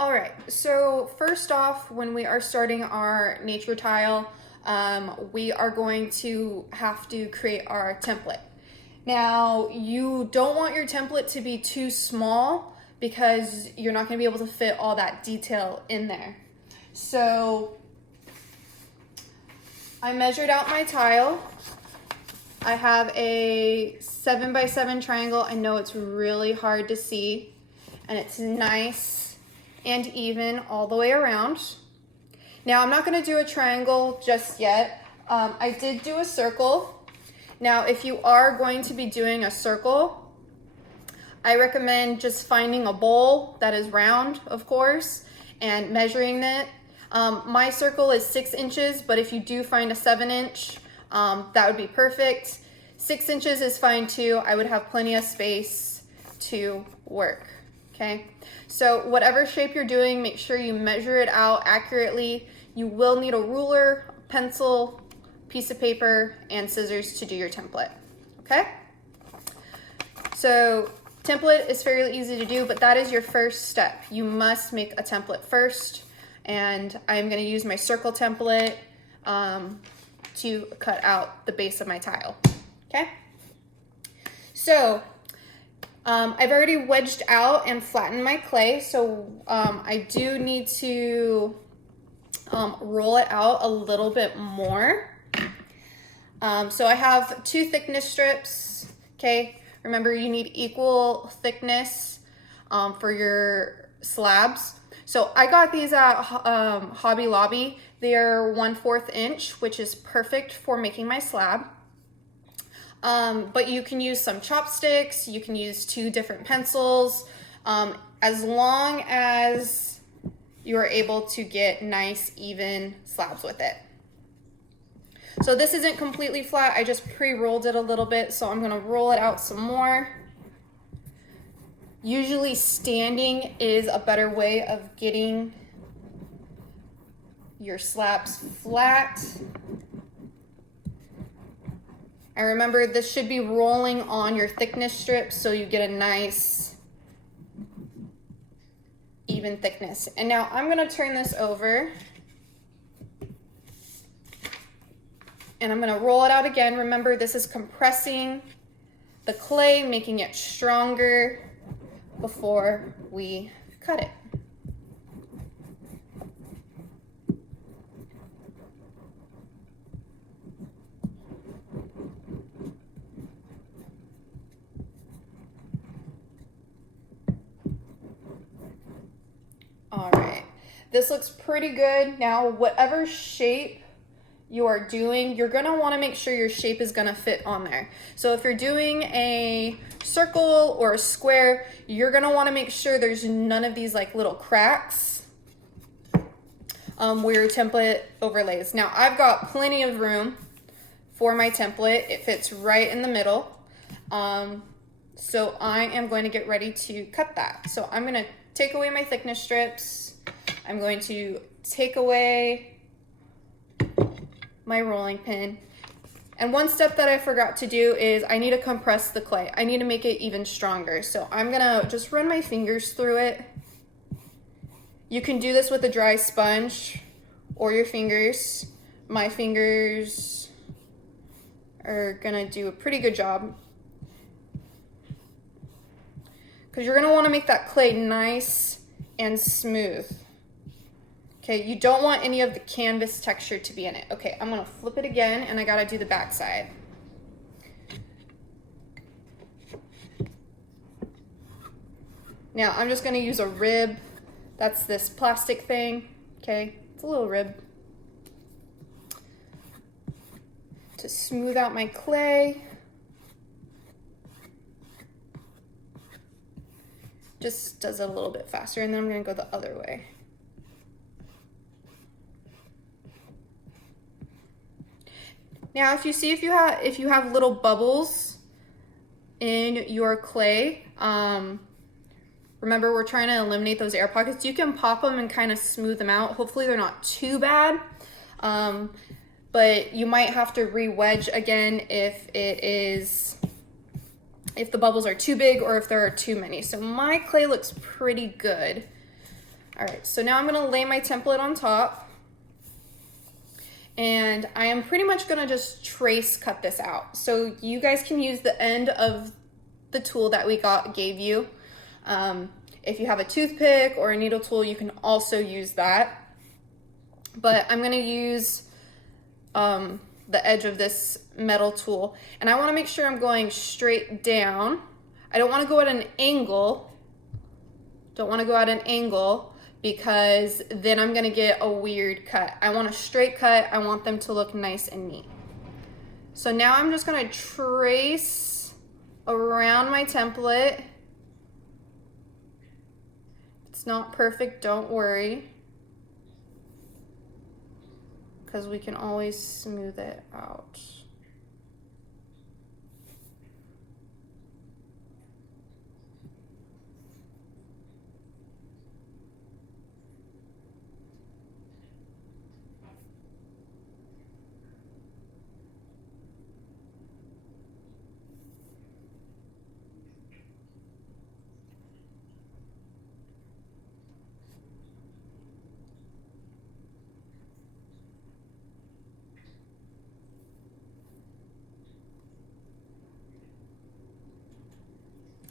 All right, so first off, when we are starting our nature tile, we are going to have to create our template. Now, you don't want your template to be too small because you're not going to be able to fit all that detail in there. So I measured out my tile. I have a 7x7 triangle. I know it's really hard to see, and it's nice and even all the way around. Now I'm not going to do a triangle just yet. I did do a circle. Now if you are going to be doing a circle, I recommend just finding a bowl that is round, of course, and measuring it. My circle is 6 inches, but if you do find a 7-inch, that would be perfect. 6 inches is fine too. I would have plenty of space to work. Okay, so whatever shape you're doing, make sure you measure it out accurately. You will need a ruler, pencil, piece of paper, and scissors to do your template. Okay, so template is fairly easy to do, but that is your first step. You must make a template first, and I'm going to use my circle template to cut out the base of my tile. Okay, so I've already wedged out and flattened my clay, so I do need to roll it out a little bit more. So I have 2 thickness strips, okay? Remember, you need equal thickness for your slabs. So I got these at Hobby Lobby. They're 1/4 inch, which is perfect for making my slab. But you can use some chopsticks, you can use 2 different pencils, as long as you are able to get nice, even slabs with it. So this isn't completely flat, I just pre-rolled it a little bit, so I'm gonna roll it out some more. Usually standing is a better way of getting your slabs flat. And remember, this should be rolling on your thickness strips so you get a nice even thickness. And now I'm gonna turn this over and I'm gonna roll it out again. Remember, this is compressing the clay, making it stronger before we cut it. All right, this looks pretty good. Now, whatever shape you are doing, you're gonna wanna make sure your shape is gonna fit on there. So if you're doing a circle or a square, you're gonna wanna make sure there's none of these like little cracks where your template overlays. Now, I've got plenty of room for my template. It fits right in the middle. So I am going to get ready to cut that. So I'm gonna take away my thickness strips. I'm going to take away my rolling pin. And one step that I forgot to do is I need to compress the clay. I need to make it even stronger. So I'm gonna just run my fingers through it. You can do this with a dry sponge or your fingers. My fingers are gonna do a pretty good job, because you're gonna wanna make that clay nice and smooth. Okay, you don't want any of the canvas texture to be in it. Okay, I'm gonna flip it again and I gotta do the back side. Now I'm just gonna use a rib. That's this plastic thing, okay? It's a little rib. To smooth out my clay. Just does it a little bit faster, and then I'm gonna go the other way. Now, if you have little bubbles in your clay, remember we're trying to eliminate those air pockets. You can pop them and kind of smooth them out. Hopefully they're not too bad, but you might have to re-wedge again if the bubbles are too big or if there are too many. So my clay looks pretty good. All right, so now I'm gonna lay my template on top, and I am pretty much gonna just trace cut this out. So you guys can use the end of the tool that we gave you. If you have a toothpick or a needle tool, you can also use that. But I'm gonna use the edge of this metal tool, and I wanna make sure I'm going straight down. I don't wanna go at an angle. Don't wanna go at an angle because then I'm gonna get a weird cut. I want a straight cut. I want them to look nice and neat. So now I'm just gonna trace around my template. It's not perfect, don't worry, because we can always smooth it out.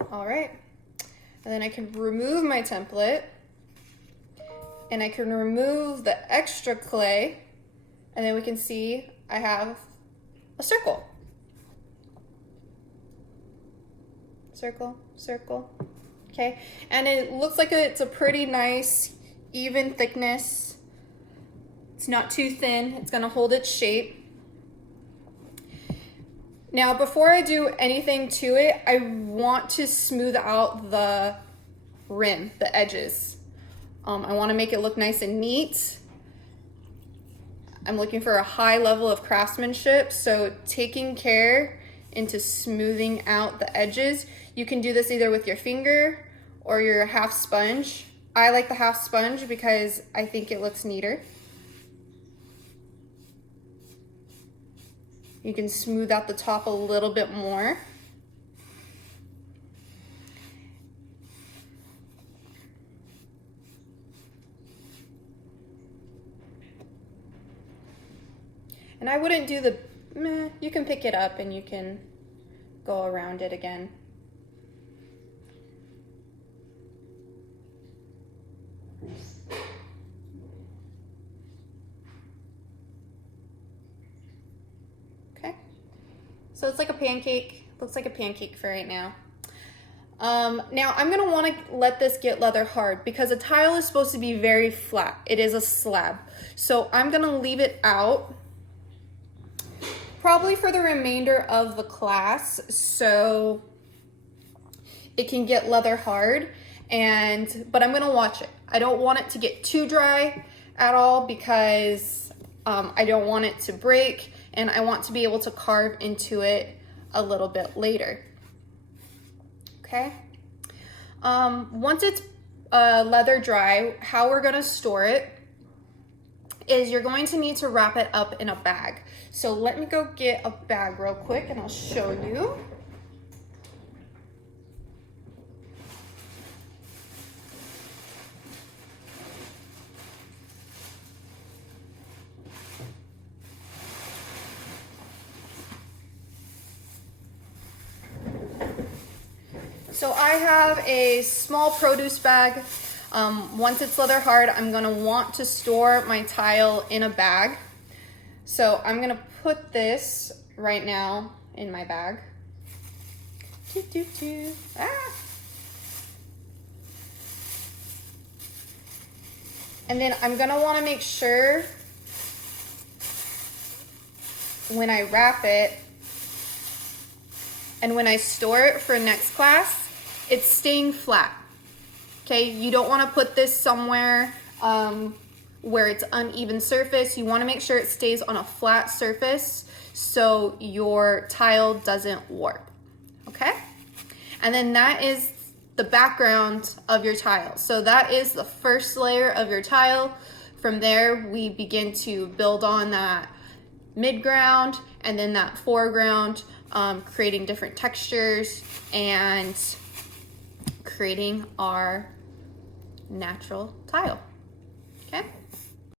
All right, and then I can remove my template, and I can remove the extra clay, and then we can see I have a circle. Circle, circle, okay? And it looks like it's a pretty nice, even thickness. It's not too thin, it's gonna hold its shape. Now, before I do anything to it, I want to smooth out the rim, the edges. I want to make it look nice and neat. I'm looking for a high level of craftsmanship, so taking care into smoothing out the edges. You can do this either with your finger or your half sponge. I like the half sponge because I think it looks neater. You can smooth out the top a little bit more. And I wouldn't do the meh, you can pick it up and you can go around it again. So it's like a pancake, looks like a pancake for right now. Now I'm gonna wanna let this get leather hard because a tile is supposed to be very flat. It is a slab. So I'm gonna leave it out probably for the remainder of the class so it can get leather hard, but I'm gonna watch it. I don't want it to get too dry at all because I don't want it to break, and I want to be able to carve into it a little bit later. Okay. Once it's leather dry, how we're gonna store it is you're going to need to wrap it up in a bag. So let me go get a bag real quick and I'll show you. So I have a small produce bag. Once it's leather hard, I'm gonna want to store my tile in a bag. So I'm gonna put this right now in my bag. Ah. And then I'm gonna wanna make sure when I wrap it and when I store it for next class, it's staying flat. Okay, you don't want to put this somewhere where it's uneven surface. You want to make sure it stays on a flat surface so your tile doesn't warp. Okay, and then that is the background of your tile. So that is the first layer of your tile. From there, we begin to build on that mid-ground and then that foreground, creating different textures and creating our natural tile. Okay?